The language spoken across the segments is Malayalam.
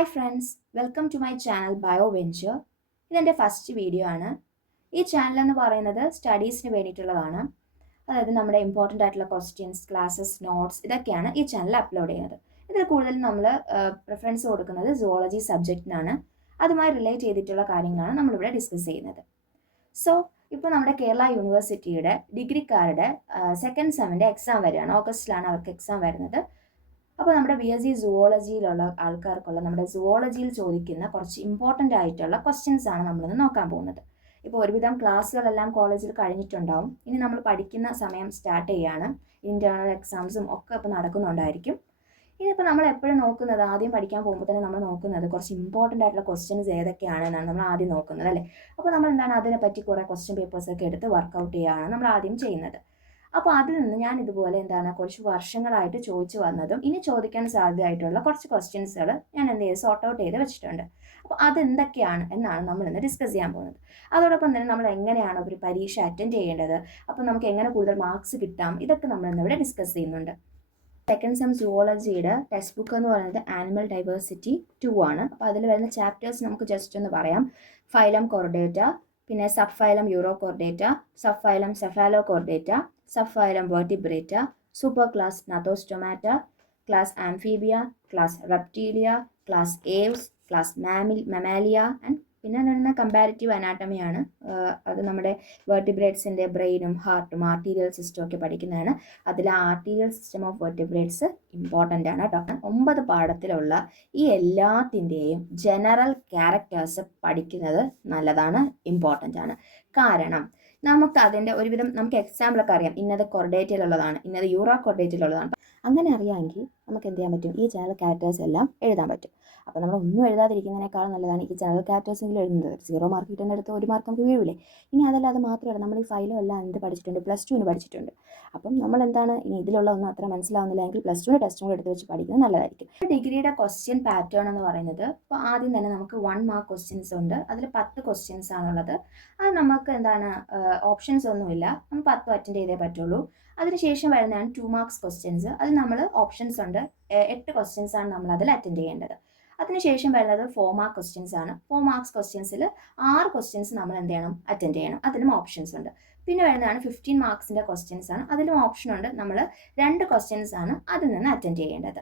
Hi friends, welcome to my channel bio venture. ഇതെൻ്റെ ഫസ്റ്റ് വീഡിയോ ആണ്. ഈ ചാനൽ എന്ന് പറയുന്നത് സ്റ്റഡീസിന് വേണ്ടിയിട്ടുള്ളതാണ്. അതായത് നമ്മുടെ ഇമ്പോർട്ടൻ്റ് ആയിട്ടുള്ള ക്വസ്റ്റ്യൻസ്, ക്ലാസ്സസ്, നോട്ട്സ് ഇതൊക്കെയാണ് ഈ ചാനൽ അപ്ലോഡ് ചെയ്യുന്നത്. ഇതിൽ കൂടുതലും നമ്മൾ പ്രിഫറൻസ് കൊടുക്കുന്നത് സുവോളജി സബ്ജക്റ്റിനാണ്. അതുമായി റിലേറ്റ് ചെയ്തിട്ടുള്ള കാര്യങ്ങളാണ് നമ്മളിവിടെ ഡിസ്കസ് ചെയ്യുന്നത്. സോ ഇപ്പോൾ നമ്മുടെ കേരള യൂണിവേഴ്സിറ്റിയുടെ ഡിഗ്രിക്കാരുടെ സെക്കൻഡ് സെമ്മിൻ്റെ എക്സാം വരികയാണ്. ഓഗസ്റ്റിലാണ് അവർക്ക് എക്സാം വരുന്നത്. അപ്പോൾ നമ്മുടെ BSc സുവോളജിയിലുള്ള ആൾക്കാർക്കുള്ള നമ്മുടെ സുവോളജിയിൽ ചോദിക്കുന്ന കുറച്ച് ഇമ്പോർട്ടൻ്റ് ആയിട്ടുള്ള ക്വസ്റ്റ്യൻസ് ആണ് നമ്മളിന്ന് നോക്കാൻ പോകുന്നത്. ഇപ്പോൾ ഒരുവിധം ക്ലാസ്സുകളെല്ലാം കോളേജിൽ കഴിഞ്ഞിട്ടുണ്ടാവും. ഇനി നമ്മൾ പഠിക്കുന്ന സമയം സ്റ്റാർട്ട് ചെയ്യുകയാണ്. ഇൻറ്റേർണൽ എക്സാംസും ഒക്കെ ഇപ്പോൾ നടക്കുന്നുണ്ടായിരിക്കും. ഇനിയിപ്പോൾ നമ്മൾ എപ്പോഴും നോക്കുന്നത്, ആദ്യം പഠിക്കാൻ പോകുമ്പോൾ തന്നെ നമ്മൾ നോക്കുന്നത് കുറച്ച് ഇമ്പോർട്ടൻ്റ് ആയിട്ടുള്ള ക്വസ്റ്റ്യൻസ് ഏതൊക്കെയാണെന്നാണ് നമ്മൾ ആദ്യം നോക്കുന്നത്, അല്ലേ? അപ്പോൾ നമ്മൾ എന്താണ് അതിനെപ്പറ്റി കുറേ ക്വസ്റ്റ്യൻ പേപ്പേഴ്സൊക്കെ എടുത്ത് വർക്കൗട്ട് ചെയ്യുകയാണ് നമ്മൾ ആദ്യം ചെയ്യുന്നത്. അപ്പോൾ അതിൽ നിന്ന് ഞാൻ ഇതുപോലെ കുറച്ച് വർഷങ്ങളായിട്ട് ചോദിച്ചു വന്നതും ഇനി ചോദിക്കാൻ സാധ്യതയായിട്ടുള്ള കുറച്ച് ക്വസ്റ്റ്യൻസുകൾ ഞാൻ സോർട്ട് ഔട്ട് ചെയ്ത് വെച്ചിട്ടുണ്ട്. അപ്പോൾ അതെന്തൊക്കെയാണ് എന്നാണ് നമ്മൾ ഇന്ന് ഡിസ്കസ് ചെയ്യാൻ പോകുന്നത്. അതോടൊപ്പം തന്നെ നമ്മൾ എങ്ങനെയാണ് ഒരു പരീക്ഷ അറ്റൻഡ് ചെയ്യേണ്ടത്, അപ്പോൾ നമുക്ക് എങ്ങനെ കൂടുതൽ മാർക്സ് കിട്ടാം, ഇതൊക്കെ നമ്മൾ ഇന്നിവിടെ ഡിസ്കസ് ചെയ്യുന്നുണ്ട്. സെക്കൻഡ് സെം സുവോളജിയുടെ ടെക്സ്റ്റ് ബുക്ക് എന്ന് പറയുന്നത് ആനിമൽ ഡൈവേഴ്സിറ്റി 2 ആണ്. അപ്പോൾ അതിൽ വരുന്ന ചാപ്റ്റേഴ്സ് നമുക്ക് ജസ്റ്റ് ഒന്ന് പറയാം. ഫൈലം കോർഡേറ്റ, പിന്നെ sub phylum urochordata, sub phylum cephalochordata, sub phylum vertebrata, super class gnathostomata, class amphibia, class reptilia, class aves, class mammalia and പിന്നെ വരുന്ന കമ്പാരിറ്റീവ് അനാട്ടമിയാണ്. അത് നമ്മുടെ വെർട്ടിബ്രേറ്റ്സിൻ്റെ ബ്രെയിനും ഹാർട്ടും ആർട്ടീരിയൽ സിസ്റ്റം ഒക്കെ പഠിക്കുന്നതാണ്. അതിൽ arterial system of vertebrates important ആണ് കേട്ടോ. 9 പാഠത്തിലുള്ള ഈ എല്ലാത്തിൻ്റെയും ജനറൽ ക്യാരക്ടേഴ്സ് പഠിക്കുന്നത് നല്ലതാണ്, ഇമ്പോർട്ടൻ്റ് ആണ്. കാരണം നമുക്ക് അതിൻ്റെ ഒരുവിധം നമുക്ക് എക്സാമ്പിളൊക്കെ അറിയാം. ഇന്നത് കൊർഡേറ്റിലുള്ളതാണ്, ഇന്നത് യൂറോ കൊർഡേറ്റിലുള്ളതാണ്. അങ്ങനെ അറിയാമെങ്കിൽ നമുക്ക് എന്ത് ചെയ്യാൻ പറ്റും? ഈ ജനറൽ ക്യാരക്ടേഴ്സ് എല്ലാം എഴുതാൻ പറ്റും. അപ്പോൾ നമ്മൾ ഒന്നും എഴുതാതിരിക്കുന്നതിനേക്കാളും നല്ലതാണ് ഈ ജനറൽ ക്യാരക്ടേഴ്സെങ്കിലും എഴുതുന്നത്. 0 മാർക്ക് കിട്ടുന്നിടത്ത് 1 മാർക്ക് നമുക്ക് വീഴില്ലേ? ഇനി അതല്ല, അത് മാത്രമല്ല, നമ്മൾ ഈ ഫൈലും എല്ലാം എന്ത് പഠിച്ചിട്ടുണ്ട്, +2 പഠിച്ചിട്ടുണ്ട്. അപ്പം നമ്മൾ എന്താണ് ഇനി ഇതിലുള്ള ഒന്നും അത്ര മനസ്സിലാവുന്നില്ലെങ്കിൽ +2 ടെസ്റ്റും കൂടെ എടുത്ത് വെച്ച് പഠിക്കുന്നത് നല്ലതായിരിക്കും. ഡിഗ്രിയുടെ ക്വസ്റ്റ്യൻ പാറ്റേൺ എന്ന് പറയുന്നത്, ഇപ്പോൾ ആദ്യം തന്നെ നമുക്ക് 1 മാർക്ക് ക്വസ്റ്റ്യൻസ് ഉണ്ട്. അതിൽ 10 ക്വസ്റ്റ്യൻസ് ആണുള്ളത്. അത് നമുക്ക് ഓപ്ഷൻസ് ഒന്നുമില്ല, നമ്മൾ 10 അറ്റൻഡ് ചെയ്തേ പറ്റുള്ളൂ. അതിനുശേഷം വരുന്നതാണ് 2 മാർക്സ് ക്വസ്റ്റ്യൻസ്. അതിൽ നമ്മൾ ഓപ്ഷൻസ് ഉണ്ട്, 8 ക്വസ്റ്റ്യൻസ് ആണ് നമ്മൾ അതിൽ അറ്റൻഡ് ചെയ്യേണ്ടത്. അതിനുശേഷം വരുന്നത് 4 മാർക്ക് ക്വസ്റ്റ്യൻസ് ആണ്. 4 മാർക്സ് ക്വസ്റ്റ്യൻസിൽ 6 ക്വസ്റ്റ്യൻസ് നമ്മൾ എന്ത് ചെയ്യണം? അറ്റൻഡ് ചെയ്യണം. അതിലും ഓപ്ഷൻസ് ഉണ്ട്. പിന്നെ വരുന്നതാണ് 15 മാർക്സിൻ്റെ ക്വസ്റ്റ്യൻസ് ആണ്. അതിലും ഓപ്ഷൻ ഉണ്ട്. നമ്മൾ 2 ക്വസ്റ്റ്യൻസ് ആണ് അതിൽ നിന്ന് അറ്റൻഡ് ചെയ്യേണ്ടത്.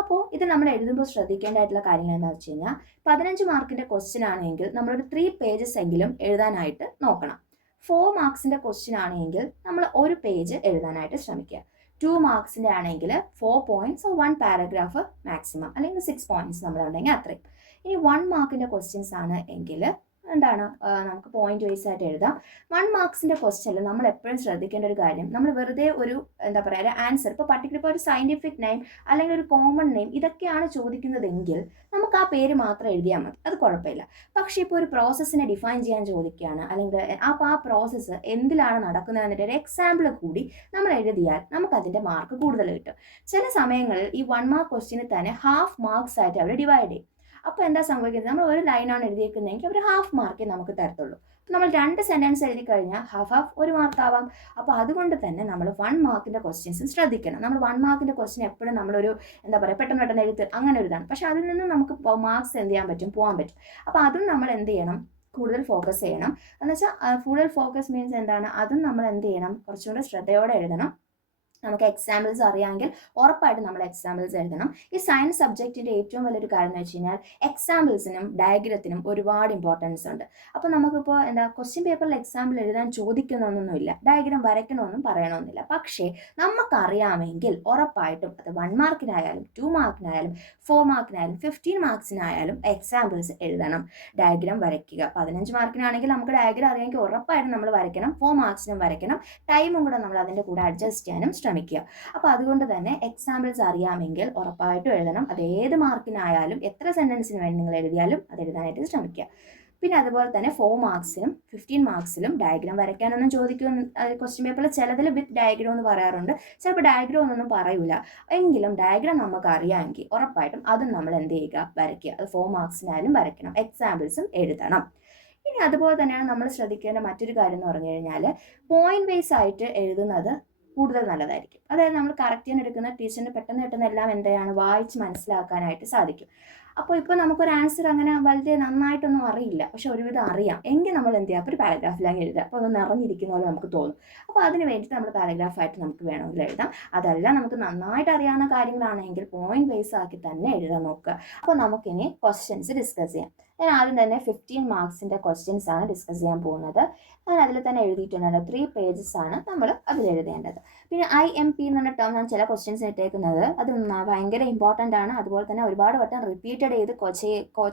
അപ്പോൾ ഇത് നമ്മൾ എഴുതുമ്പോൾ ശ്രദ്ധിക്കേണ്ടതായിട്ടുള്ള കാര്യങ്ങൾ എന്താണെന്ന് വെച്ച് കഴിഞ്ഞാൽ, 15 മാർക്കിൻ്റെ ക്വസ്റ്റ്യൻ ആണെങ്കിൽ നമ്മളൊരു 3 പേജസ് എങ്കിലും എഴുതാനായിട്ട് നോക്കണം. 4 മാർക്സിൻ്റെ ക്വസ്റ്റ്യൻ ആണെങ്കിൽ നമ്മൾ 1 പേജ് എഴുതാനായിട്ട് ശ്രമിക്കുക. 2 മാർക്സിൻ്റെ ആണെങ്കിൽ 4 പോയിന്റ്സ്, 1 പാരഗ്രാഫ് മാക്സിമം, അല്ലെങ്കിൽ 6 പോയിന്റ്സ് നമ്മളുണ്ടെങ്കിൽ അത്രയും. ഇനി 1 മാർക്കിൻ്റെ ക്വസ്റ്റ്യൻസ് ആണ് എങ്കിൽ നമുക്ക് പോയിന്റ് വൈസ് ആയിട്ട് എഴുതാം. 1 മാർക്സിൻ്റെ ക്വസ്റ്റ്യനിൽ നമ്മൾ എപ്പോഴും ശ്രദ്ധിക്കേണ്ട ഒരു കാര്യം, നമ്മൾ വെറുതെ ഒരു ആൻസർ, ഇപ്പോൾ പർട്ടിക്കുലർ ഒരു സയൻറ്റിഫിക് നെയിം അല്ലെങ്കിൽ ഒരു കോമൺ നെയിം ഇതൊക്കെയാണ് ചോദിക്കുന്നതെങ്കിൽ നമുക്ക് ആ പേര് മാത്രം എഴുതിയാൽ മതി, അത് കുഴപ്പമില്ല. പക്ഷേ ഇപ്പോൾ ഒരു പ്രോസസ്സിനെ ഡിഫൈൻ ചെയ്യാൻ ചോദിക്കുകയാണ്, അല്ലെങ്കിൽ അപ്പോൾ ആ പ്രോസസ്സ് എന്തിലാണ് നടക്കുന്നത് എന്നിട്ട് ഒരു എക്സാമ്പിൾ കൂടി നമ്മൾ എഴുതിയാൽ നമുക്കതിൻ്റെ മാർക്ക് കൂടുതൽ കിട്ടും. ചില സമയങ്ങളിൽ ഈ 1 മാർക്ക് ക്വസ്റ്റ്യന് തന്നെ ഹാഫ് മാർക്സ് ആയിട്ട് അവർ ഡിവൈഡ് ചെയ്യും. അപ്പോൾ എന്താ സംഭവിക്കുന്നത്? നമ്മൾ ഒരു ലൈനാണ് എഴുതിയിരിക്കുന്നതെങ്കിൽ അവർ ഹാഫ് മാർക്കേ നമുക്ക് തരത്തുള്ളൂ. നമ്മൾ 2 സെൻറ്റൻസ് എഴുതി കഴിഞ്ഞാൽ ഹാഫ് 1 മാർക്ക് ആവാം. അപ്പോൾ അതുകൊണ്ട് തന്നെ നമ്മൾ 1 മാർക്കിൻ്റെ ക്വസ്റ്റ്യൻസും ശ്രദ്ധിക്കണം. നമ്മൾ 1 മാർക്കിൻ്റെ ക്വസ്റ്റ്യൻ എപ്പോഴും നമ്മളൊരു പെട്ടെന്ന് എഴുത്ത് അങ്ങനെ എഴുതാണ്. പക്ഷെ അതിൽ നിന്ന് നമുക്ക് മാർക്സ് എന്ത് ചെയ്യാൻ പറ്റും? പോകാൻ പറ്റും. അപ്പോൾ അതും നമ്മൾ എന്ത് ചെയ്യണം? കൂടുതൽ ഫോക്കസ് ചെയ്യണം. എന്ന് വെച്ചാൽ കൂടുതൽ ഫോക്കസ് മീൻസ് എന്താണ്? അതും നമ്മൾ എന്ത് ചെയ്യണം? കുറച്ചുകൂടെ ശ്രദ്ധയോടെ എഴുതണം. നമുക്ക് എക്സാമ്പിൾസ് അറിയാമെങ്കിൽ ഉറപ്പായിട്ടും നമ്മൾ എക്സാമ്പിൾസ് എഴുതണം. ഈ സയൻസ് സബ്ജക്റ്റിൻ്റെ ഏറ്റവും വലിയൊരു കാര്യം എന്ന് വെച്ച് കഴിഞ്ഞാൽ എക്സാമ്പിൾസിനും ഡയഗ്രത്തിനും ഒരുപാട് ഇമ്പോർട്ടൻസ് ഉണ്ട്. അപ്പോൾ നമുക്കിപ്പോൾ ക്വസ്റ്റ്യൻ പേപ്പറിൽ എക്സാമ്പിൾ എഴുതാൻ ചോദിക്കുന്നൊന്നുമില്ല, ഡയഗ്രാം വരയ്ക്കണമെന്നും പറയണമെന്നില്ല. പക്ഷേ നമുക്കറിയാമെങ്കിൽ ഉറപ്പായിട്ടും അത് 1 മാർക്കിനായാലും 2 മാർക്കിനായാലും 4 മാർക്കിനായാലും 15 മാർക്സിനായാലും എക്സാമ്പിൾസ് എഴുതണം, ഡയഗ്രാം വരയ്ക്കുക. 15 മാർക്കിനാണെങ്കിൽ നമുക്ക് ഡയഗ്രാം അറിയാമെങ്കിൽ ഉറപ്പായിട്ടും നമ്മൾ വരയ്ക്കണം. 4 മാർക്സിനും വരയ്ക്കണം. ടൈമും കൂടെ നമ്മൾ അതിൻ്റെ കൂടെ അഡ്ജസ്റ്റ് ചെയ്യാനും ശ്രമിക്കുക. അപ്പോൾ അതുകൊണ്ട് തന്നെ എക്സാമ്പിൾസ് അറിയാമെങ്കിൽ ഉറപ്പായിട്ടും എഴുതണം. അത് ഏത് മാർക്കിനായാലും എത്ര സെൻറ്റൻസിന് വേണ്ടി നിങ്ങൾ എഴുതിയാലും അത് എഴുതാനായിട്ട് ശ്രമിക്കുക. പിന്നെ അതുപോലെ തന്നെ 4 മാർക്സിനും 15 മാർക്സിലും ഡയഗ്രാം വരയ്ക്കാനൊന്നും ചോദിക്കും. ക്വസ്റ്റ്യൻ പേപ്പറിൽ ചിലതിൽ വിത്ത് ഡയഗ്രാം എന്ന് പറയാറുണ്ട്, ചിലപ്പോൾ ഡയഗ്രാം ഒന്നും പറയൂല. എങ്കിലും ഡയഗ്രാം നമുക്ക് അറിയാമെങ്കിൽ ഉറപ്പായിട്ടും അതും നമ്മൾ എന്ത് ചെയ്യുക? വരയ്ക്കുക. അത് 4 മാർക്സിനായാലും വരയ്ക്കണം, എക്സാമ്പിൾസും എഴുതണം. ഇനി അതുപോലെ തന്നെയാണ് നമ്മൾ ശ്രദ്ധിക്കേണ്ട മറ്റൊരു കാര്യം എന്ന് പറഞ്ഞു കഴിഞ്ഞാൽ, പോയിന്റ് വൈസ് ആയിട്ട് എഴുതുന്നത് കൂടുതൽ നല്ലതായിരിക്കും. അതായത് നമ്മൾ കറക്റ്റ് ചെയ്യാൻ എടുക്കുന്ന ടീച്ചറിന് പെട്ടെന്ന് പെട്ടെന്ന് എല്ലാം എന്താണ് വായിച്ച് മനസ്സിലാക്കാനായിട്ട് സാധിക്കും. അപ്പോൾ ഇപ്പോൾ നമുക്കൊരു ആൻസർ അങ്ങനെ വളരെ നന്നായിട്ടൊന്നും അറിയില്ല, പക്ഷെ ഒരുവിധം അറിയാം എങ്കിൽ നമ്മൾ എന്ത് ചെയ്യുക, അപ്പോൾ ഒരു പാരഗ്രാഫിലാണ് എഴുതുക. അപ്പോൾ ഒന്ന് നിറഞ്ഞിരിക്കുന്ന പോലെ നമുക്ക് തോന്നും. അപ്പോൾ അതിന് വേണ്ടിയിട്ട് നമ്മൾ പാരഗ്രാഫായിട്ട് നമുക്ക് വേണമെങ്കിൽ എഴുതാം. അതല്ല നമുക്ക് നന്നായിട്ട് അറിയാവുന്ന കാര്യങ്ങളാണെങ്കിൽ പോയിന്റ് ബേസ് ആക്കി തന്നെ എഴുതാൻ നോക്കുക. അപ്പോൾ നമുക്കിനി ക്വസ്റ്റ്യൻസ് ഡിസ്കസ് ചെയ്യാം. ഞാൻ ആദ്യം തന്നെ 15 മാർക്സിൻ്റെ ക്വസ്റ്റ്യൻസ് ആണ് ഡിസ്കസ് ചെയ്യാൻ പോകുന്നത്. ഞാൻ അതിൽ തന്നെ എഴുതിയിട്ടുണ്ട് 3 പേജസ് ആണ് നമ്മൾ അതിൽ എഴുതേണ്ടത്. പിന്നെ IMP എന്നുള്ള ടേം ഞാൻ ചില ക്വസ്റ്റ്യൻസ് ഇട്ടേക്കുന്നത് അത് ഭയങ്കര ഇമ്പോർട്ടൻ്റ് ആണ്. അതുപോലെ തന്നെ ഒരുപാട് വട്ടം റിപ്പീറ്റഡ് ചെയ്ത്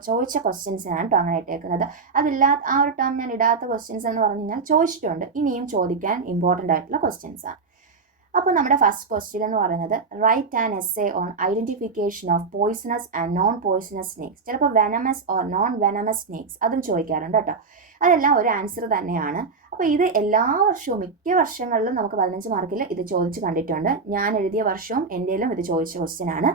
ചോദിച്ച ക്വസ്റ്റ്യൻസിനാണ് കേട്ടോ അങ്ങനെ ഇട്ടേക്കുന്നത്. ആ ഒരു ടേം ഞാൻ ഇടാത്ത ക്വസ്റ്റ്യൻസ് എന്ന് പറഞ്ഞു കഴിഞ്ഞാൽ ചോദിച്ചിട്ടുണ്ട്, ഇനിയും ചോദിക്കാൻ ഇമ്പോർട്ടൻ്റ് ആയിട്ടുള്ള ക്വസ്റ്റ്യൻസ് ആണ്. അപ്പോൾ നമ്മുടെ ഫസ്റ്റ് ക്വസ്റ്റ്യൻ എന്ന് പറയുന്നത് write an essay on identification of poisonous and non poisonous snakes. ചിലപ്പോൾ venomous or non venomous snakes അതും ചോദിക്കാറുണ്ട് കേട്ടോ. അതെല്ലാം ഒരു ആൻസർ തന്നെയാണ്. അപ്പോൾ ഇത് എല്ലാ വർഷവും മിക്ക വർഷങ്ങളിലും നമുക്ക് 15 മാർക്കിൽ ഇത് ചോദിച്ച് കണ്ടിട്ടുണ്ട്. ഞാൻ എഴുതിയ വർഷവും എൻ്റെയിലും ഇത് ചോദിച്ച ക്വസ്റ്റ്യൻ ആണ്.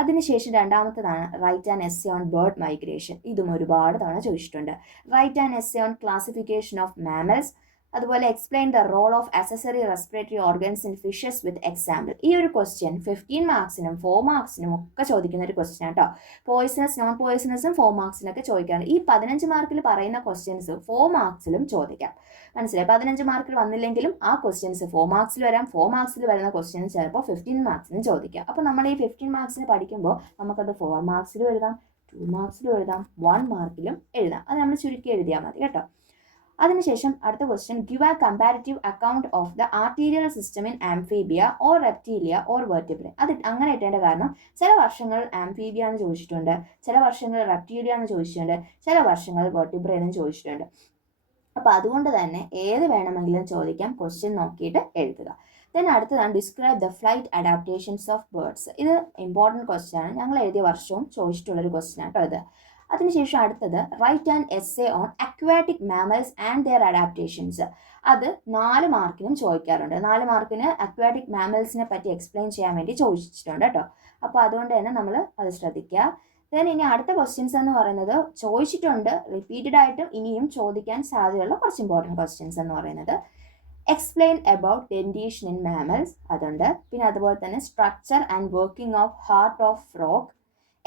അതിനുശേഷം രണ്ടാമത്തേതാണ് write an essay on bird migration. ഇതും ഒരുപാട് തവണ ചോദിച്ചിട്ടുണ്ട്. Write an essay on classification of mammals. അതുപോലെ explain the role of accessory respiratory organs in fishes with example. ഈ ഒരു ക്വസ്റ്റ്യൻ 15 മാർക്സിനും 4 മാർക്സിനും ഒക്കെ ചോദിക്കുന്ന ഒരു ക്വസ്റ്റ്യൻ കേട്ടോ. പോയിസണസ് നോൺ പോയിസണസും 4 മാർക്സിനൊക്കെ ചോദിക്കാറുണ്ട്. ഈ 15 മാർക്കിൽ പറയുന്ന ക്വസ്റ്റ്യൻസ് 4 മാർക്സിലും ചോദിക്കാം. മനസ്സിലായി? 15 മാർക്കിൽ വന്നില്ലെങ്കിലും ആ ക്വസ്റ്റ്യൻസ് 4 മാർക്സിൽ വരാം. 4 മാർക്സിൽ വരുന്ന ക്വസ്റ്റ്യൻസ് ചിലപ്പോൾ 15 മാർക്സിനും ചോദിക്കാം. അപ്പോൾ നമ്മൾ ഈ 15 മാർക്സിന് പഠിക്കുമ്പോൾ നമുക്കത് 4 മാർക്സിലും എഴുതാം, 2 മാർക്സിലും എഴുതാം, 1 മാർക്കിലും എഴുതാം. അത് നമ്മൾ ചുരുക്കി എഴുതിയാൽ മതി കേട്ടോ. അതിനുശേഷം അടുത്ത question give A comparative account of the arterial system in amphibia or Reptilia or vertebrae. അത് അങ്ങനെ ഇട്ടേണ്ട കാരണം ചില വർഷങ്ങൾ ആംഫീബിയ എന്ന് ചോദിച്ചിട്ടുണ്ട്, ചില വർഷങ്ങൾ റെപ്റ്റീലിയ എന്ന് ചോദിച്ചിട്ടുണ്ട്, ചില വർഷങ്ങൾ വെർട്ടിബ്രേ എന്നും ചോദിച്ചിട്ടുണ്ട്. അപ്പോൾ അതുകൊണ്ട് തന്നെ ഏത് വേണമെങ്കിലും ചോദിക്കാം, ക്വസ്റ്റ്യൻ നോക്കിയിട്ട് എഴുതുക. ദെൻ അടുത്തതാണ് describe the flight adaptations of birds. ഇത് ഇമ്പോർട്ടൻറ്റ് ക്വസ്റ്റ്യൻ ആണ്, ഞങ്ങൾ എഴുതിയ വർഷവും ചോദിച്ചിട്ടുള്ളൊരു ക്വസ്റ്റ്യൻ ആണ് കേട്ടോ ഇത്. അതിനുശേഷം അടുത്തത് write an essay on aquatic mammals and their adaptations. അത് 4 മാർക്കിനും ചോദിക്കാറുണ്ട്. 4 മാർക്കിന് അക്വാറ്റിക് മാമൽസിനെ പറ്റി എക്സ്പ്ലെയിൻ ചെയ്യാൻ വേണ്ടി ചോദിച്ചിട്ടുണ്ട് കേട്ടോ. അപ്പോൾ അതുകൊണ്ട് തന്നെ നമ്മൾ അത് ശ്രദ്ധിക്കുക. ദെൻ ഇനി അടുത്ത ക്വസ്റ്റ്യൻസ് എന്ന് പറയുന്നത് ചോദിച്ചിട്ടുണ്ട്, റിപ്പീറ്റഡ് ആയിട്ടും ഇനിയും ചോദിക്കാൻ സാധ്യതയുള്ള കുറച്ച് ഇമ്പോർട്ടൻറ്റ് ക്വസ്റ്റ്യൻസ് എന്ന് പറയുന്നത് എക്സ്പ്ലെയിൻ അബൌട്ട് ഡെന്റേഷൻ ഇൻ മാമൽസ് അതുണ്ട്. പിന്നെ അതുപോലെ തന്നെ structure and working of heart of frog.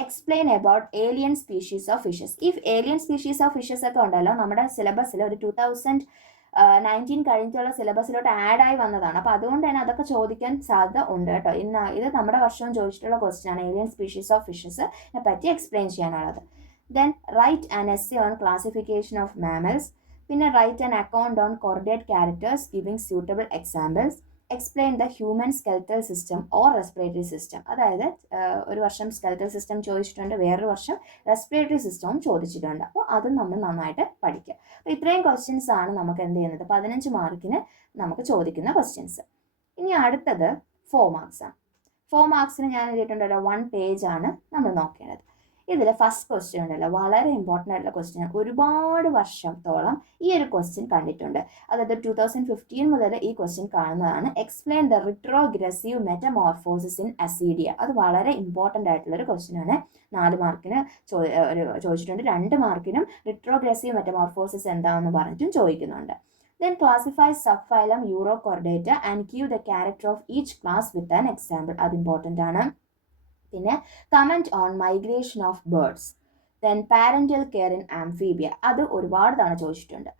Explain about alien species of fishes. ഈ ഏലിയൻ സ്പീഷീസ് ഓഫ് ഫിഷസ് ഒക്കെ ഉണ്ടല്ലോ നമ്മുടെ സിലബസിൽ ഒരു 2019 കഴിഞ്ഞിട്ടുള്ള സിലബസിലോട്ട് ആഡായി വന്നതാണ്. അപ്പോൾ അതുകൊണ്ട് തന്നെ അതൊക്കെ ചോദിക്കാൻ സാധ്യത ഉണ്ട് കേട്ടോ. ഇത് നമ്മുടെ വർഷവും ചോദിച്ചിട്ടുള്ള ക്വസ്റ്റ്യൻ ആണ്, ഏലിയൻ സ്പീഷീസ് ഓഫ് ഫിഷസിനെ പറ്റി എക്സ്പ്ലെയിൻ ചെയ്യാനുള്ളത്. Then write an essay on classification of mammals. പിന്നെ റൈറ്റ് ആൻ അക്കൗണ്ട് ഓൺ കോർഡിനേറ്റ് characters giving suitable examples. Explain the human skeletal system or respiratory system. അതായത് ഒരു വർഷം സ്കെൽറ്റൽ സിസ്റ്റം ചോദിച്ചിട്ടുണ്ട്, വേറൊരു വർഷം റെസ്പിറേറ്ററി സിസ്റ്റവും ചോദിച്ചിട്ടുണ്ട്. അപ്പോൾ അതും നമ്മൾ നന്നായിട്ട് പഠിക്കുക. അപ്പോൾ ഇത്രയും ക്വസ്റ്റ്യൻസ് ആണ് നമുക്ക് എന്ത് ചെയ്യുന്നത് 15 മാർക്കിന് നമുക്ക് ചോദിക്കുന്ന ക്വസ്റ്റ്യൻസ്. ഇനി അടുത്തത് 4 മാർക്സ് ആണ്. 4 മാർക്സിന് ഞാൻ എഴുതിയിട്ടുണ്ടല്ലോ 1 പേജ് ആണ് നമ്മൾ നോക്കേണ്ടത്. ഇതിൽ ഫസ്റ്റ് ക്വസ്റ്റ്യൻ ഉണ്ടല്ലോ വളരെ ഇമ്പോർട്ടൻ്റ് ആയിട്ടുള്ള ക്വസ്റ്റ്യൻ. ഒരുപാട് വർഷത്തോളം ഈ ഒരു ക്വസ്റ്റ്യൻ കണ്ടിട്ടുണ്ട്. അതായത് 2015 മുതൽ ഈ ക്വസ്റ്റ്യൻ കാണുന്നതാണ്. Explain the retrogressive metamorphosis in ascidia. അത് വളരെ ഇമ്പോർട്ടൻ്റ് ആയിട്ടുള്ളൊരു ക്വസ്റ്റ്യൻ ആണ്. 4 മാർക്കിന് ചോദിച്ചിട്ടുണ്ട്, 2 മാർക്കിനും റിട്രോഗ്രസീവ് മെറ്റമോർഫോസിസ് എന്താണെന്ന് പറഞ്ഞിട്ടും ചോദിക്കുന്നുണ്ട്. Then classify subphylum Urochordata and give the character of each class with an example. അത് ഇമ്പോർട്ടൻ്റ് ആണ്. പിന്നെ comment on migration of birds. Then parental care in amphibia. അത് ഒരുപാട് തവണ ചോദിച്ചിട്ടുണ്ട്.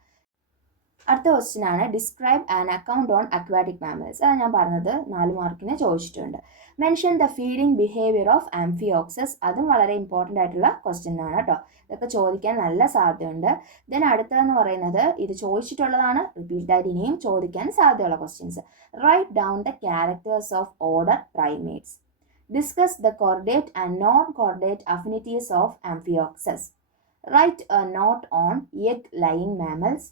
അടുത്ത ക്വസ്റ്റ്യൻ ആണ് describe an account on aquatic mammals. അത് ഞാൻ പറഞ്ഞത് 4 മാർക്കിന് ചോദിച്ചിട്ടുണ്ട്. Mention the feeding behaviour of amphioxus. അതും വളരെ ഇമ്പോർട്ടൻ്റ് ആയിട്ടുള്ള ക്വസ്റ്റ്യൻ ആണ് കേട്ടോ. ഇതൊക്കെ ചോദിക്കാൻ നല്ല സാധ്യതയുണ്ട്. ദെൻ അടുത്തതെന്ന് പറയുന്നത് ഇത് ചോദിച്ചിട്ടുള്ളതാണ്, റിപ്പീറ്റ് ആയിട്ട് ഇനിയും ചോദിക്കാൻ സാധ്യതയുള്ള questions. Write down the characters of order primates. Discuss the chordate and non-chordate affinities of Amphioxus. Write a note on egg-laying mammals.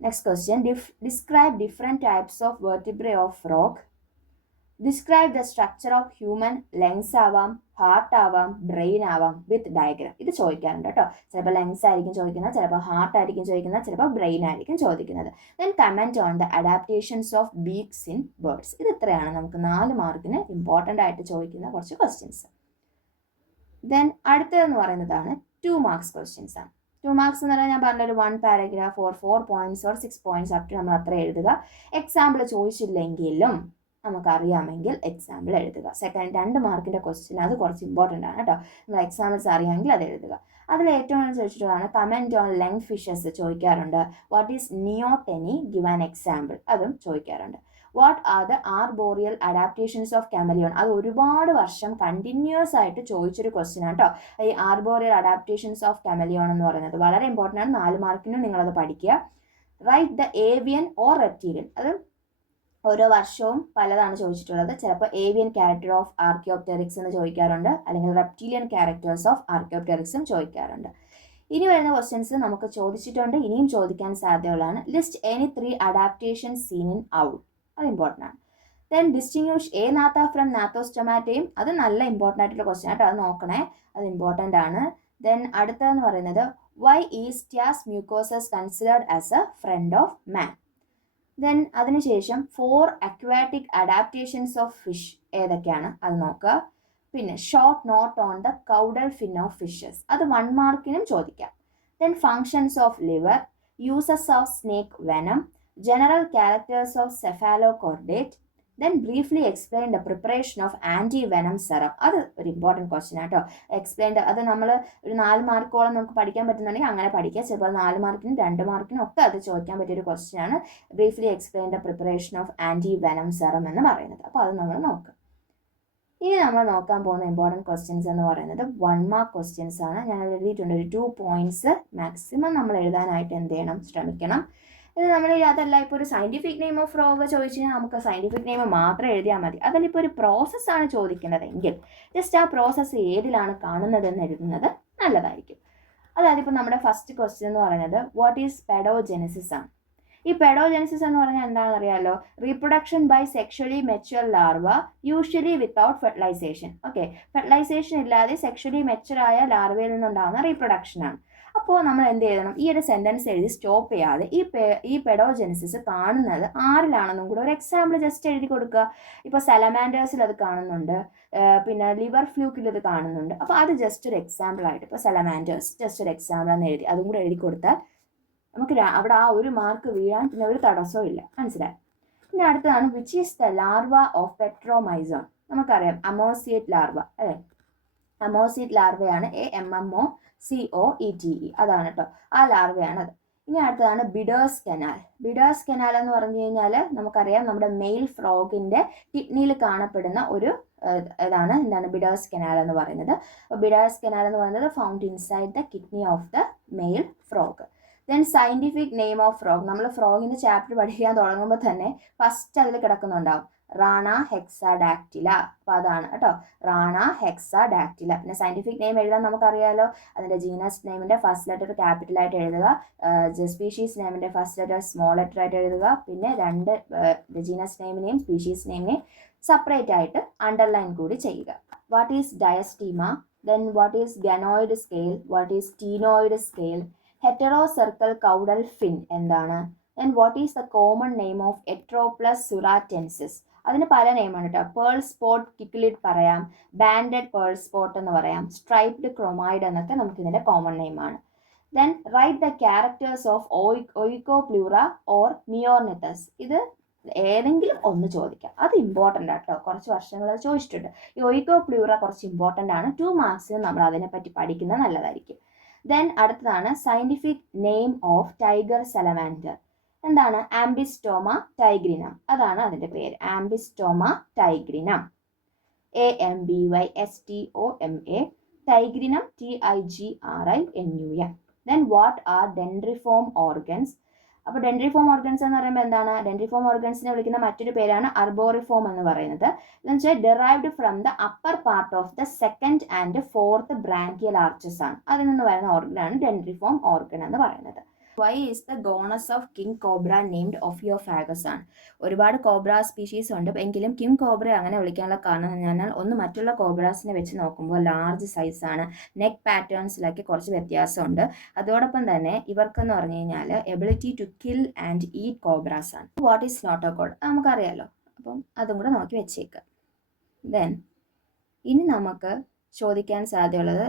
Next question. Describe different types of vertebrae of frog. Describe the structure of human lungs ആവാം, ഹാർട്ട് ആവാം, ബ്രെയിൻ ആവാം വിത്ത് ഡയഗ്രാം. ഇത് ചോദിക്കാറുണ്ട് കേട്ടോ. ചിലപ്പോൾ ലങ്സ് ആയിരിക്കും ചോദിക്കുന്നത്, ചിലപ്പോൾ ഹാർട്ട് ആയിരിക്കും ചോദിക്കുന്നത്, ചിലപ്പോൾ ബ്രെയിൻ ആയിരിക്കും ചോദിക്കുന്നത്. Then comment on the adaptations of beaks in birds. ഇത് ഇത്രയാണ് നമുക്ക് 4 മാർക്കിന് ഇമ്പോർട്ടൻ്റ് ആയിട്ട് ചോദിക്കുന്ന കുറച്ച് ക്വസ്റ്റ്യൻസ്. ദെൻ അടുത്തതെന്ന് പറയുന്നതാണ് 2 മാർക്സ് ക്വസ്റ്റ്യൻസ് ആണ്. 2 മാർക്സ് എന്ന് പറഞ്ഞാൽ ഞാൻ പറഞ്ഞൊരു 1 paragraph or 4 points or 6 points up നമ്മൾ അത്ര എഴുതുക. എക്സാമ്പിൾ ചോദിച്ചില്ലെങ്കിലും നമുക്കറിയാമെങ്കിൽ എക്സാമ്പിൾ എഴുതുക. സെക്കൻഡ് 2 മാർക്കിൻ്റെ ക്വസ്റ്റ്യൻ അത് കുറച്ച് ഇമ്പോർട്ടൻ്റ് ആണ് കേട്ടോ. നിങ്ങൾ എക്സാമ്പിൾസ് അറിയാമെങ്കിൽ അത് എഴുതുക. അതിൽ ഏറ്റവും കൂടുതൽ ചോദിച്ചിട്ടുള്ളതാണ് കമൻറ്റ് ഓൺ ലെങ്ത് ഫിഷസ് ചോദിക്കാറുണ്ട്. What is neoteny, give an example, അതും ചോദിക്കാറുണ്ട്. What are the arboreal adaptations of chameleon, അത് ഒരുപാട് വർഷം കണ്ടിന്യൂസ് ആയിട്ട് ചോദിച്ചൊരു ക്വസ്റ്റ്യൻ ആണ് കേട്ടോ. ഈ ആർബോറിയൽ അഡാപ്റ്റേഷൻസ് ഓഫ് കാമലിയോൺ എന്ന് പറയുന്നത് വളരെ ഇമ്പോർട്ടൻ്റ് ആണ്. 4 മാർക്കിനും നിങ്ങളത് പഠിക്കുക. റൈറ്റ് ദ ഏവിയൻ ഓർ റെപ്റ്റീരിയൻ, അത് ഓരോ വർഷവും പലതാണ് ചോദിച്ചിട്ടുള്ളത്. ചിലപ്പോൾ ഏവിയൻ ക്യാരക്ടർ ഓഫ് ആർക്കിയോപ്റ്റെറിക്സ് എന്ന് ചോദിക്കാറുണ്ട്, അല്ലെങ്കിൽ റെപ്റ്റീലിയൻ ക്യാരക്ടേഴ്സ് ഓഫ് ആർക്കിയോപ്റ്റെറിക്സും ചോദിക്കാറുണ്ട്. ഇനി വരുന്ന ക്വസ്റ്റ്യൻസ് നമുക്ക് ചോദിച്ചിട്ടുണ്ട്, ഇനിയും ചോദിക്കാൻ സാധ്യതയുള്ളതാണ്. List any 3 adaptation seen in owl, അത് ഇമ്പോർട്ടൻ്റ് ആണ്. Then distinguish agnatha from നാത്തോസ്റ്റൊമാറ്റയും, അത് നല്ല ഇമ്പോർട്ടൻ്റ് ആയിട്ടുള്ള ക്വസ്റ്റ്യൻ ആയിട്ട് അത് നോക്കണേ, അത് ഇമ്പോർട്ടൻ്റ് ആണ്. ദെൻ അടുത്തതെന്ന് പറയുന്നത് why is ptyas mucosus considered as a friend of man. Then അതിനുശേഷം 4 അക്വാറ്റിക് അഡാപ്റ്റേഷൻസ് ഓഫ് ഫിഷ് ഏതൊക്കെയാണ് അത് നോക്കുക. പിന്നെ short note on the caudal fin of fishes, അത് 1 മാർക്കിനും ചോദിക്കാം. Then functions of liver, uses of snake venom, general characters of cephalochordate, then briefly explain the preparation of anti venom serum, അത് ഒരു ഇമ്പോർട്ടൻറ്റ് ക്വസ്റ്റ്യൻ ആട്ടോ. എക്സ്പ്ലെയിൻ അത് നമ്മൾ ഒരു 4 മാർക്കോളം നമുക്ക് പഠിക്കാൻ പറ്റുന്നുണ്ടെങ്കിൽ അങ്ങനെ പഠിക്കുക. ചിലപ്പോൾ 4 മാർക്കിനും 2 മാർക്കിനും ഒക്കെ അത് ചോദിക്കാൻ പറ്റിയൊരു ക്വസ്റ്റ്യൻ ആണ് briefly explain the preparation of anti venom serum എന്ന് പറയുന്നത്. അപ്പോൾ അത് നമ്മൾ നോക്കുക. ഇനി നമ്മൾ നോക്കാൻ പോകുന്ന ഇമ്പോർട്ടൻറ്റ് ക്വസ്റ്റ്യൻസ് എന്ന് പറയുന്നത് 1 മാർക്ക് ക്വസ്റ്റ്യൻസ് ആണ്. ഞാൻ എഴുതിയിട്ടുണ്ട് ഒരു 2 പോയിന്റ്സ് മാക്സിമം നമ്മൾ എഴുതാനായിട്ട് എന്ത് ചെയ്യണം, ശ്രമിക്കണം. ഇത് നമ്മൾ അതല്ല ഇപ്പോൾ ഒരു സയൻറ്റിഫിക് നെയിം ഓഫ് ഫ്രോഗ് ചോദിച്ചു കഴിഞ്ഞാൽ നമുക്ക് സയൻറ്റിഫിക് നെയിം മാത്രം എഴുതിയാൽ മതി. അതിലിപ്പോൾ ഒരു പ്രോസസ്സാണ് ചോദിക്കുന്നതെങ്കിൽ ജസ്റ്റ് ആ പ്രോസസ്സ് ഏതിലാണ് കാണുന്നതെന്ന് എഴുതുന്നത് നല്ലതായിരിക്കും. അതായത് ഇപ്പോൾ നമ്മുടെ ഫസ്റ്റ് ക്വസ്റ്റ്യൻ എന്ന് പറയുന്നത് വാട്ട് ഈസ് പെഡോജെനസിസ് ആണ്. ഈ പെഡോജെനസിസ് എന്ന് പറഞ്ഞാൽ എന്താണെന്ന് അറിയാമല്ലോ, reproduction by sexually mature larva usually without fertilization. Okay, fertilization ഇല്ലാതെ സെക്ഷലി മെച്വറായ ലാർവയിൽ നിന്നുണ്ടാകുന്ന റീപ്രൊഡക്ഷനാണ്. അപ്പോൾ നമ്മൾ എന്ത് ചെയ്യണം, ഈ ഒരു സെൻറ്റൻസ് എഴുതി സ്റ്റോപ്പ് ചെയ്യാതെ ഈ പെഡോജെനസിസ് കാണുന്നത് ആരിലാണെന്നും കൂടെ ഒരു എക്സാമ്പിൾ ജസ്റ്റ് എഴുതി കൊടുക്കുക. ഇപ്പോൾ സലമാൻഡേഴ്സിൽ അത് കാണുന്നുണ്ട്, പിന്നെ ലിവർ ഫ്ലൂക്കിൽ ഇത് കാണുന്നുണ്ട്. അപ്പോൾ അത് ജസ്റ്റ് ഒരു എക്സാമ്പിൾ ആയിട്ട് ഇപ്പോൾ സലമാൻഡേഴ്സ് ജസ്റ്റ് ഒരു എക്സാമ്പിൾ എന്ന് എഴുതി അതും കൂടെ എഴുതി കൊടുത്താൽ നമുക്ക് അവിടെ ആ 1 മാർക്ക് വീഴാൻ പിന്നെ ഒരു തടസ്സവും ഇല്ല. മനസ്സിലായി? പിന്നെ അടുത്തതാണ് which is the larva of petromyzon. നമുക്കറിയാം അമോസിയേറ്റ് ലാർവ അല്ലേ, അമോസിയേറ്റ് ലാർവയാണ് AMMOCOETE, അതാണ് കേട്ടോ, ആ ലാർവയാണ് അത്. ഇനി അടുത്തതാണ് ബിഡേഴ്സ് കനാൽ. ബിഡേഴ്സ് കനാൽ എന്ന് പറഞ്ഞു കഴിഞ്ഞാൽ നമുക്കറിയാം നമ്മുടെ മെയിൽ ഫ്രോഗിൻ്റെ കിഡ്നിയിൽ കാണപ്പെടുന്ന ഒരു എന്താണ് ബിഡേഴ്സ് കനാൽ എന്ന് പറയുന്നത്. ബിഡേഴ്സ് കനാൽ എന്ന് പറയുന്നത് found inside the kidney of the male frog. Then scientific name of frog, നമ്മൾ ഫ്രോഗിൻ്റെ ചാപ്റ്റർ പഠിക്കാൻ തുടങ്ങുമ്പോൾ തന്നെ ഫസ്റ്റ് അതിൽ കിടക്കുന്നുണ്ടാവും റാണ ഹെക്സാഡാക്റ്റില. അപ്പോൾ അതാണ് കേട്ടോ, റാണ ഹെക്സാഡാക്റ്റില. പിന്നെ സയൻറ്റിഫിക് നെയിം എഴുതാൻ നമുക്കറിയാമല്ലോ, അതിൻ്റെ ജീനസ് നെയിമിൻ്റെ ഫസ്റ്റ് ലെറ്റർ ക്യാപിറ്റലായിട്ട് എഴുതുക, സ്പീഷീസ് നെയിമിൻ്റെ ഫസ്റ്റ് ലെറ്റർ സ്മോൾ ലെറ്റർ ആയിട്ട് എഴുതുക, പിന്നെ 2 ജീനസ് നെയിമിനെയും സ്പീഷീസ് നെയിമിനെയും സെപ്പറേറ്റ് ആയിട്ട് അണ്ടർലൈൻ കൂടി ചെയ്യുക. What is diastema, then what is ganoid scale, what is ctenoid scale, heterocercal caudal fin എന്താണ്, then what is the common name of etroplus suratensis, അതിന് പല നെയിമാണ് കേട്ടോ. പേൾ സ്പോട്ട് കിക്കിലിഡ് പറയാം, ബാൻഡഡ് പേൾ സ്പോട്ട് എന്ന് പറയാം, സ്ട്രൈപ്ഡ് ക്രൊമൈഡ് എന്നൊക്കെ നമുക്കിതിൻ്റെ കോമൺ നെയിമാണ്. Then write the characters of oikopleura or neornithes, ഇത് ഏതെങ്കിലും ഒന്ന് ചോദിക്കാം, അത് ഇമ്പോർട്ടൻ്റ് ആട്ടോ, കുറച്ച് വർഷങ്ങൾ ചോദിച്ചിട്ടുണ്ട്. ഈ ഒയിക്കോപ്ലൂറ കുറച്ച് ഇമ്പോർട്ടൻ്റ് ആണ്, 2 മാർക്സിന് നമ്മൾ അതിനെപ്പറ്റി പഠിക്കുന്നത് നല്ലതായിരിക്കും. ദെൻ അടുത്തതാണ് scientific name of tiger salamander, എന്താണ് ആംബിസ്റ്റോമ ടൈഗ്രിനം, അതാണ് അതിൻ്റെ പേര്, ambystoma tigrinum, AMBYSTOMA, tigrinum TIGRINUM. Then what are dendriform organs. അപ്പോൾ ഡെൻഡ്രിഫോം ഓർഗൻസ് എന്ന് പറയുമ്പോൾ എന്താണ്, ഡെൻഡ്രിഫോം ഓർഗൻസിനെ വിളിക്കുന്ന മറ്റൊരു പേരാണ് അർബോറിഫോം എന്ന് പറയുന്നത്. എന്ന് വെച്ചാൽ derived from the upper part of the 2nd and 4th branchial arches ആണ്, അതിൽ നിന്ന് വരുന്ന ഓർഗനാണ് ഡെൻഡ്രിഫോം ഓർഗൻ എന്ന് പറയുന്നത്. Why is the genus of king cobra named ophiophagus ആണ്. ഒരുപാട് കോബ്ര സ്പീഷീസ് ഉണ്ട്, എങ്കിലും കിങ് കോബ്ര അങ്ങനെ വിളിക്കാനുള്ള കാരണം എന്ന് പറഞ്ഞാൽ ഒന്ന് മറ്റുള്ള കോബ്രാസിനെ വെച്ച് നോക്കുമ്പോൾ ലാർജ് സൈസാണ്, നെക്ക് പാറ്റേൺസിലൊക്കെ കുറച്ച് വ്യത്യാസമുണ്ട്. അതോടൊപ്പം തന്നെ ഇവർക്കെന്ന് പറഞ്ഞു കഴിഞ്ഞാൽ ability to kill and eat cobras ആണ്. വാട്ട് ഈസ് നോട്ടോകോഡ് നമുക്കറിയാമല്ലോ, അപ്പം അതും കൂടെ നോക്കി വെച്ചേക്കുക. ദെൻ ഇനി നമുക്ക് ചോദിക്കാൻ സാധ്യതയുള്ളത്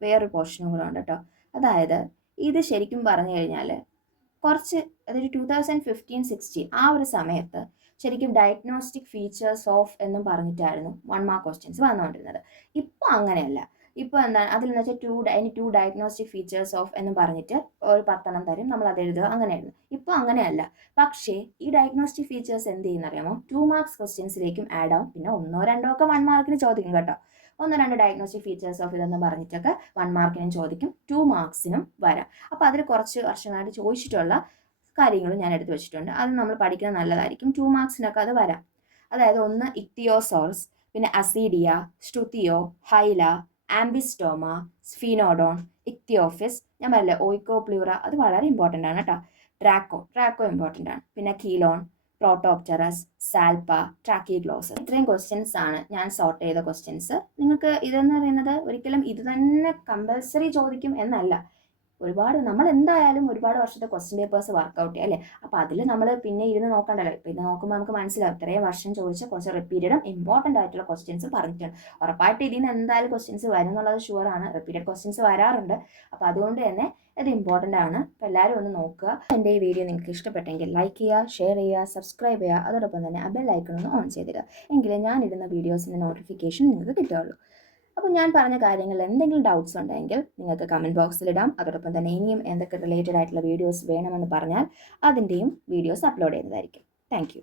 വേറൊരു പോർഷനും കൂടെ ഉണ്ട് കേട്ടോ. അതായത് ഇത് ശരിക്കും പറഞ്ഞു കഴിഞ്ഞാൽ കുറച്ച് അതൊരു 2015-16 ആ ഒരു സമയത്ത് ശരിക്കും ഡയഗ്നോസ്റ്റിക് ഫീച്ചേഴ്സ് ഓഫ് എന്നും പറഞ്ഞിട്ടായിരുന്നു 1 മാർക്ക് ക്വസ്റ്റ്യൻസ് വന്നുകൊണ്ടിരുന്നത്. ഇപ്പോൾ അങ്ങനെയല്ല. ഇപ്പോൾ എന്താണ് അതിൽ എന്ന് വെച്ചാൽ ടു ഡയഗ്നോസ്റ്റിക് ഫീച്ചേഴ്സ് ഓഫ് എന്ന് പറഞ്ഞിട്ട് ഒരു 10 തരും, നമ്മൾ അത് എഴുതുക, അങ്ങനെയായിരുന്നു. ഇപ്പോൾ അങ്ങനെയല്ല. പക്ഷേ ഈ ഡയഗ്നോസ്റ്റിക് ഫീച്ചേഴ്സ് എന്ത് ചെയ്യുന്നറിയാമോ, 2 മാർക്സ് ക്വസ്റ്റ്യൻസിലേക്കും ആഡ് ആവും. പിന്നെ 1-2 ഒക്കെ 1 മാർക്കിന് ചോദിക്കും കേട്ടോ. 1-2 ഡയഗ്നോസ്റ്റിക് ഫീച്ചേഴ്സ് ഓഫ് ഇതെന്ന് പറഞ്ഞിട്ടൊക്കെ 1 മാർക്കിനും ചോദിക്കും, 2 മാർക്സിനും വരാം. അപ്പോൾ അതിൽ കുറച്ച് വർഷങ്ങളായിട്ട് ചോദിച്ചിട്ടുള്ള കാര്യങ്ങളും ഞാൻ എടുത്തു വെച്ചിട്ടുണ്ട്. അത് നമ്മൾ പഠിക്കുന്നത് നല്ലതായിരിക്കും. 2 മാർക്സിനൊക്കെ അത് വരാം. അതായത് ഒന്ന് ഇക്തിയോസോർസ്, പിന്നെ അസീഡിയ, സ്ട്രുതിയോ, ഹൈല, ആംബിസ്റ്റോമ, സ്ഫീനോഡോൺ, ഇക്തിയോഫിസ്, ഞാൻ പറയില്ലേ ഓയിക്കോപ്ലൂറ, അത് വളരെ ഇമ്പോർട്ടൻ്റ് ആണ് കേട്ടോ. ട്രാക്കോ ഇമ്പോർട്ടൻ്റ് ആണ്. പിന്നെ കീലോൺ, പ്രോട്ടോപ്റ്ററസ്, സാൽപ്പ, ട്രാക്കിഗ്ലോസസ്. ഇത്രയും ക്വസ്റ്റ്യൻസ് ആണ് ഞാൻ സോർട്ട് ചെയ്ത ക്വസ്റ്റ്യൻസ്. നിങ്ങൾക്ക് ഇതെന്ന് പറയുന്നത് ഒരിക്കലും ഇത് തന്നെ കമ്പൽസറി ചോദിക്കും എന്നല്ല. നമ്മൾ എന്തായാലും ഒരുപാട് വർഷത്തെ ക്വസ്റ്റ്യൻ പേപ്പേഴ്സ് വർക്കൗട്ട് ചെയ്യാം അല്ലേ. അപ്പോൾ അതിൽ നമ്മൾ പിന്നെ ഇരുന്ന് നോക്കണ്ടല്ലോ. ഇപ്പോൾ ഇത് നോക്കുമ്പോൾ നമുക്ക് മനസ്സിലാവും ഇത്രയും വർഷം ചോദിച്ച കുറച്ച് റിപ്പീറ്റഡും ഇമ്പോർട്ടൻ്റ് ആയിട്ടുള്ള ക്വസ്റ്റ്യൻസ് പറഞ്ഞിട്ടുണ്ട്. ഉറപ്പായിട്ട് ഇതിൽ നിന്ന് എന്തായാലും ക്വസ്റ്റ്യൻസ് വരും എന്നുള്ളത് ഷുവറാണ്. റിപ്പീറ്റഡ് ക്വസ്റ്റ്യൻസ് വരാറുണ്ട്. അപ്പോൾ അതുകൊണ്ട് തന്നെ ഇത് ഇമ്പോർട്ടൻ്റ് ആണ്. അപ്പോൾ എല്ലാവരും ഒന്ന് നോക്കുക. എൻ്റെ ഈ വീഡിയോ നിങ്ങൾക്ക് ഇഷ്ടപ്പെട്ടെങ്കിൽ ലൈക്ക് ചെയ്യുക, ഷെയർ ചെയ്യുക, സബ്സ്ക്രൈബ് ചെയ്യുക. അതോടൊപ്പം തന്നെ ആ ബെൽ ഐക്കൺ ഒന്ന് ഓൺ ചെയ്തിടുക. എങ്കിലേ ഞാനിടുന്ന വീഡിയോസിൻ്റെ നോട്ടിഫിക്കേഷൻ നിങ്ങൾക്ക് കിട്ടുകയുള്ളൂ. അപ്പോൾ ഞാൻ പറഞ്ഞ കാര്യങ്ങളിൽ എന്തെങ്കിലും ഡൗട്ട്സ് ഉണ്ടെങ്കിൽ നിങ്ങൾക്ക് കമൻറ്റ് ബോക്സിലിടാം. അതോടൊപ്പം തന്നെ ഇനിയും എന്തൊക്കെ റിലേറ്റഡ് ആയിട്ടുള്ള വീഡിയോസ് വേണമെന്ന് പറഞ്ഞാൽ അതിൻ്റെയും വീഡിയോസ് അപ്ലോഡ് ചെയ്യുന്നതായിരിക്കും. താങ്ക്